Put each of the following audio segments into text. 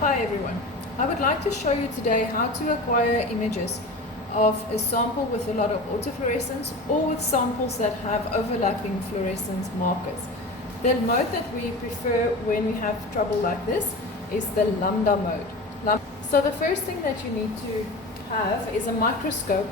Hi everyone. I would like to show you today how to acquire images of a sample with a lot of autofluorescence or with samples that have overlapping fluorescence markers. The mode that we prefer when we have trouble like this is the Lambda mode. So the first thing that you need to have is a microscope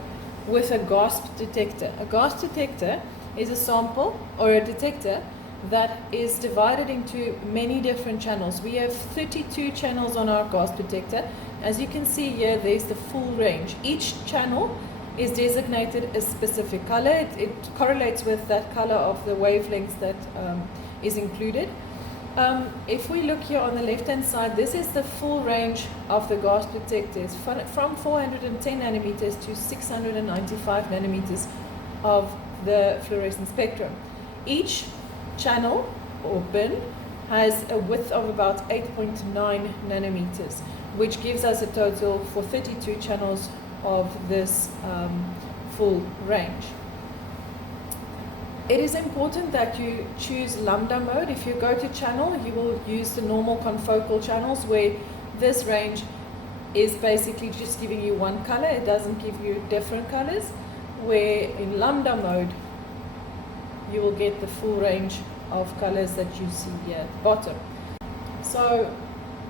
with a GASP detector. A GASP detector is a sample or a detector that is divided into many different channels. We have 32 channels on our GASP detector. As you can see here, there's the full range. Each channel is designated a specific color. It correlates with that color of the wavelength that is included. If we look here on the left-hand side, this is the full range of the GASP detectors from 410 nanometers to 695 nanometers of the fluorescence spectrum. Each channel or bin has a width of about 8.9 nanometers, which gives us a total for 32 channels of this full range. It is important that you choose Lambda mode. If you go to channel, you will use the normal confocal channels where this range is basically just giving you one color. It doesn't give you different colors, where in Lambda mode you will get the full range of colors that you see here at the bottom. So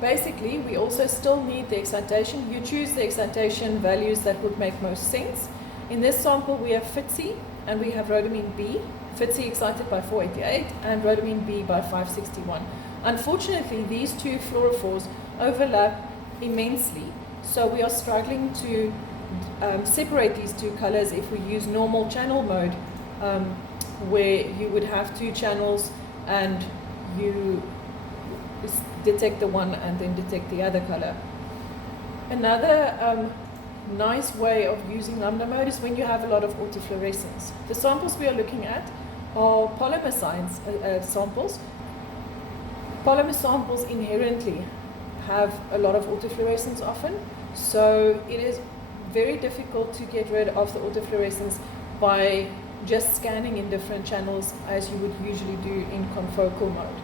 basically we also still need the excitation. You choose the excitation values that would make most sense. In this sample we have FITC and we have rhodamine B. FITC excited by 488 and rhodamine B by 561. Unfortunately, these two fluorophores overlap immensely, so we are struggling to separate these two colors if we use normal channel mode, where you would have two channels and you detect the one and then detect the other color. Another nice way of using Lambda mode is when you have a lot of autofluorescence. The samples we are looking at are polymer samples. Polymer samples inherently have a lot of autofluorescence often, so it is very difficult to get rid of the autofluorescence by just scanning in different channels as you would usually do in confocal mode.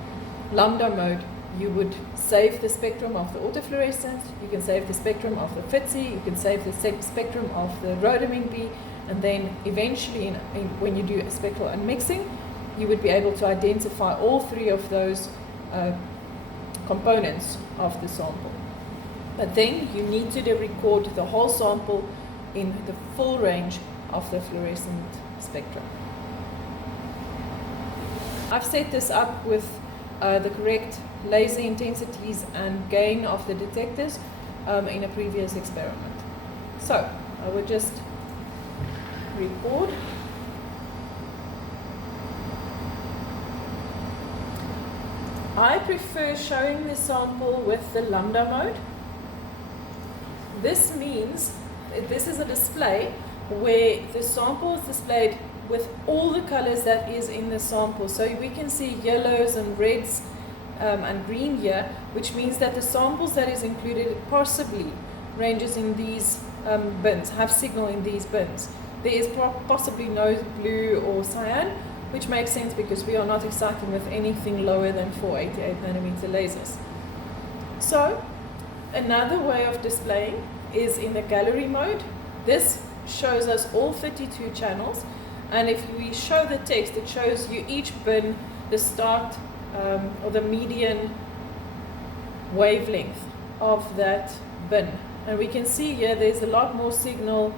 Lambda mode, you would save the spectrum of the autofluorescence, you can save the spectrum of the FITC, you can save the spectrum of the rhodamine B, and then eventually when you do a spectral unmixing, you would be able to identify all three of those components of the sample. But then you need to record the whole sample in the full range of the fluorescent spectrum. I've set this up with the correct laser intensities and gain of the detectors in a previous experiment. So I would just record. I prefer showing the sample with the Lambda mode. This means this is a display where the sample is displayed with all the colors that is in the sample. So we can see yellows and reds and green here, which means that the samples that is included possibly ranges in these bins, have signal in these bins. There is possibly no blue or cyan, which makes sense because we are not exciting with anything lower than 488 nanometer lasers. So another way of displaying is in the gallery mode. This shows us all 32 channels, and if we show the text, it shows you each bin, the start or the median wavelength of that bin. And we can see here there's a lot more signal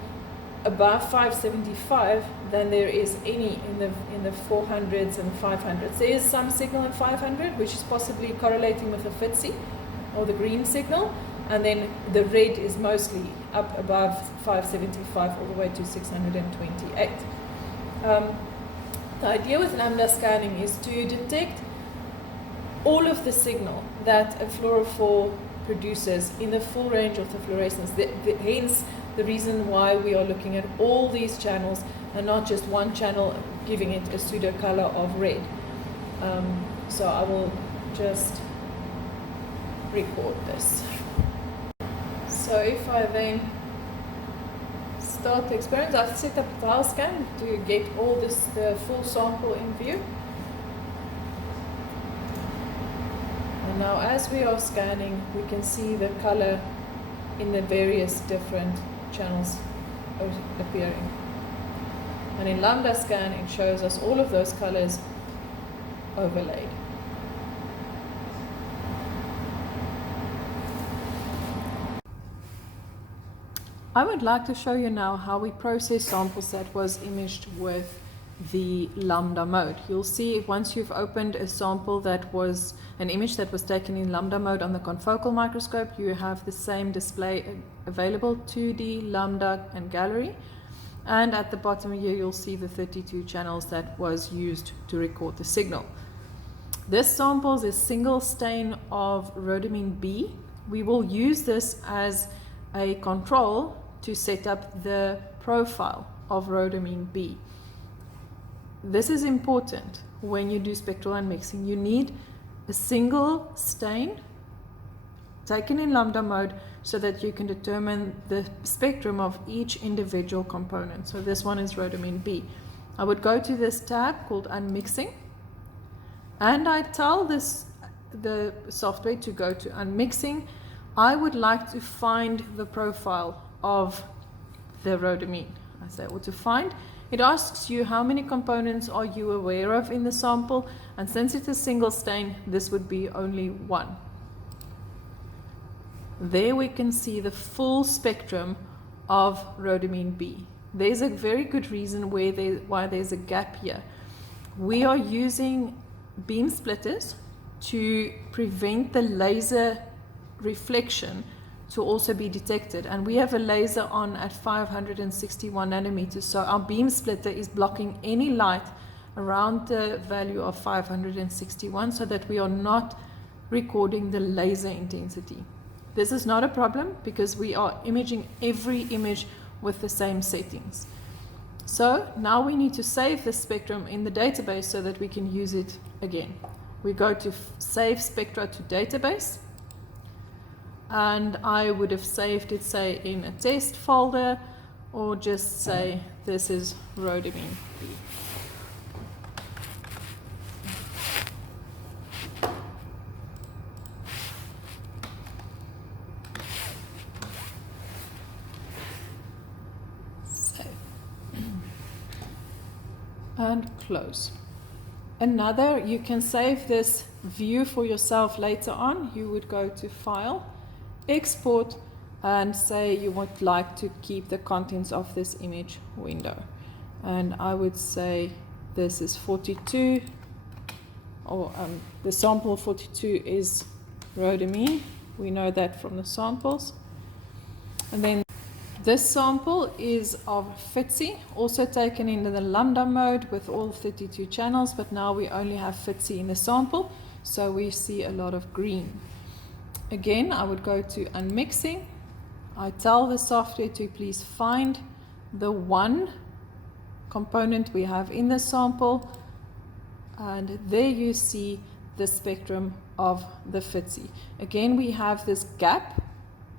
above 575 than there is any in the 400s and 500s. There is some signal in 500, which is possibly correlating with the FITC or the green signal, and then the red is mostly up above 575 all the way to 628. The idea with lambda scanning is to detect all of the signal that a fluorophore produces in the full range of the fluorescence. Hence the reason why we are looking at all these channels and not just one channel giving it a pseudo color of red. So I will just record this. So if I then start the experiment, I've set up a tile scan to get all the full sample in view. And now as we are scanning, we can see the color in the various different channels appearing. And in Lambda Scan, it shows us all of those colors overlaid. I would like to show you now how we process samples that was imaged with the Lambda mode. You'll see once you've opened a sample that was an image that was taken in Lambda mode on the confocal microscope, you have the same display available, 2D, Lambda and gallery. And at the bottom here you'll see the 32 channels that was used to record the signal. This sample is a single stain of rhodamine B. We will use this as a control to set up the profile of rhodamine B. This is important when you do spectral unmixing. You need a single stain taken in Lambda mode so that you can determine the spectrum of each individual component. So this one is rhodamine B. I would go to this tab called Unmixing, and I tell the software to go to Unmixing. I would like to find the profile of the rhodamine. I say, or to find. It asks you how many components are you aware of in the sample, and since it's a single stain, this would be only one. There we can see the full spectrum of rhodamine B. There's a very good reason why there's a gap here. We are using beam splitters to prevent the laser reflection to also be detected, and we have a laser on at 561 nanometers, so our beam splitter is blocking any light around the value of 561 so that we are not recording the laser intensity. This is not a problem because we are imaging every image with the same settings. So now we need to save the spectrum in the database so that we can use it again. We go to Save Spectra to Database, and I would have saved it, say, in a test folder, or just say this is rhodamine B. Save. And close. Another, you can save this view for yourself later on. You would go to File, Export, and say you would like to keep the contents of this image window. And I would say this is 42, or the sample 42 is rhodamine. We know that from the samples. And then this sample is of FITSI, also taken in the Lambda mode with all 32 channels, but now we only have FITSI in the sample, so we see a lot of green. Again, I would go to Unmixing. I tell the software to please find the one component we have in the sample, and there you see the spectrum of the FITSI. Again, we have this gap.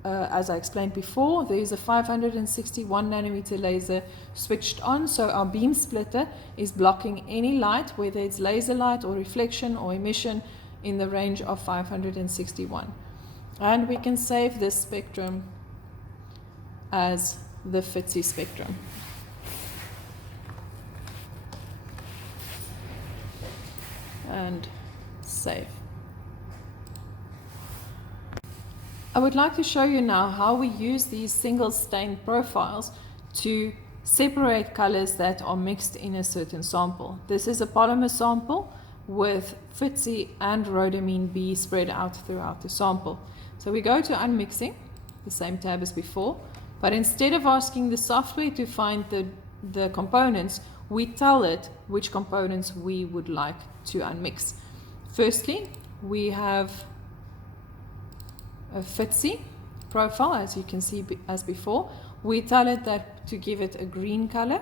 As I explained before, there is a 561 nanometer laser switched on, so our beam splitter is blocking any light, whether it's laser light or reflection or emission, in the range of 561. And we can save this spectrum as the FITSI spectrum. And save. I would like to show you now how we use these single stain profiles to separate colors that are mixed in a certain sample. This is a polymer sample with FITSI and rhodamine B spread out throughout the sample. So we go to Unmixing, the same tab as before, but instead of asking the software to find the components, we tell it which components we would like to unmix. Firstly, we have a FITSI profile, as you can see as before. We tell it that to give it a green color.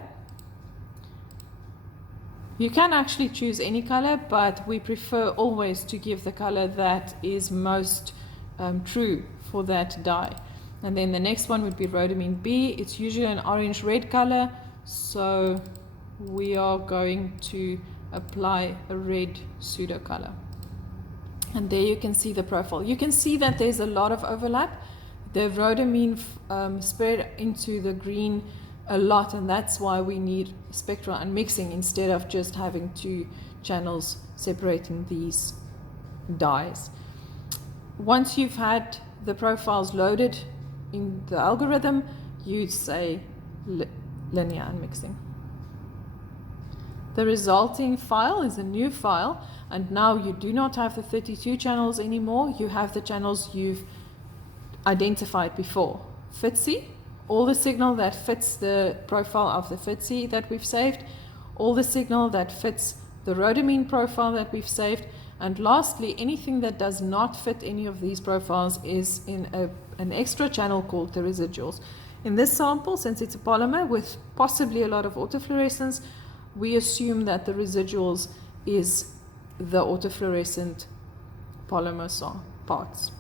You can actually choose any color, but we prefer always to give the color that is most true for that dye. And then the next one would be rhodamine B. It's usually an orange-red color, so we are going to apply a red pseudo color. And there you can see the profile. You can see that there's a lot of overlap. The rhodamine spread into the green a lot, and that's why we need spectral unmixing instead of just having two channels separating these dyes. Once you've had the profiles loaded in the algorithm, you say linear unmixing. The resulting file is a new file, and now you do not have the 32 channels anymore. You have the channels you've identified before. FITSI, all the signal that fits the profile of the FITSI that we've saved, all the signal that fits the rhodamine profile that we've saved, and lastly, anything that does not fit any of these profiles is in an extra channel called the residuals. In this sample, since it's a polymer with possibly a lot of autofluorescence, we assume that the residuals is the autofluorescent polymer parts.